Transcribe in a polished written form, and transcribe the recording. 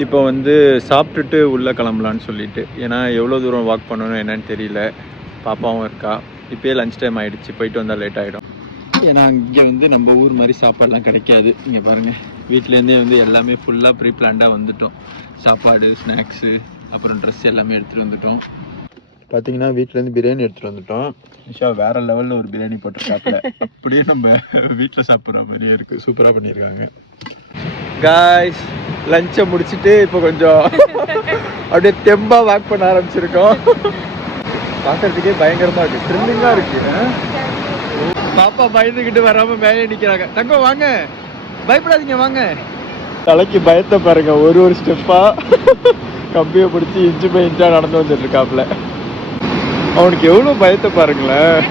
இப்போ வந்து சாப்பிட்டுட்டு உள்ளே கிளம்பலான்னு சொல்லிட்டு, ஏன்னா எவ்வளோ தூரம் வாக் பண்ணணும் என்னன்னு தெரியல. பாப்பாவும் இருக்கா. இப்போயே லஞ்ச் டைம் ஆகிடுச்சு, போயிட்டு வந்தால் லேட் ஆகிடும். ஏன்னா இங்கே வந்து நம்ம ஊர் மாதிரி சாப்பாடெலாம் கிடைக்காது. இங்கே பாருங்கள், வீட்டிலேருந்தே வந்து எல்லாமே ஃபுல்லாக ப்ரீ பிளான்டாக வந்துட்டோம். சாப்பாடு, ஸ்நாக்ஸு, அப்புறம் ட்ரெஸ் எல்லாமே எடுத்துகிட்டு வந்துட்டோம். பார்த்தீங்கன்னா வீட்டிலேருந்து பிரியாணி எடுத்துகிட்டு வந்துட்டோம். நிஷா வேறு லெவலில் ஒரு பிரியாணி போட்டிருக்காப்புல. அப்படியே நம்ம வீட்டில் சாப்பிட்ற மாதிரியே இருக்குது. சூப்பராக பண்ணியிருக்காங்க. காய்ஸ், லஞ்சை முடிச்சுட்டு இப்போ கொஞ்சம் அப்படியே தெம்பாக வாக் பண்ண ஆரம்பிச்சிருக்கோம். பார்க்கறதுக்கே பயங்கரமாக இருக்குது, த்ரில்லிங்காக இருக்குது. பாப்பா பயந்துக்கிட்டு வராமல் மேலே நிற்கிறாங்க. தங்கம் வாங்க, பயப்படாதீங்க வாங்க. தலைக்கு பயத்தை பாருங்க, ஒரு ஸ்டெப்பாக கம்பியை பிடிச்சி இன்ச்சு பை இன்ச்சாக நடந்து வந்துட்டு இருக்காப்புல. அவனுக்கு எவ்வளோ பயத்தை பாருங்களேன்.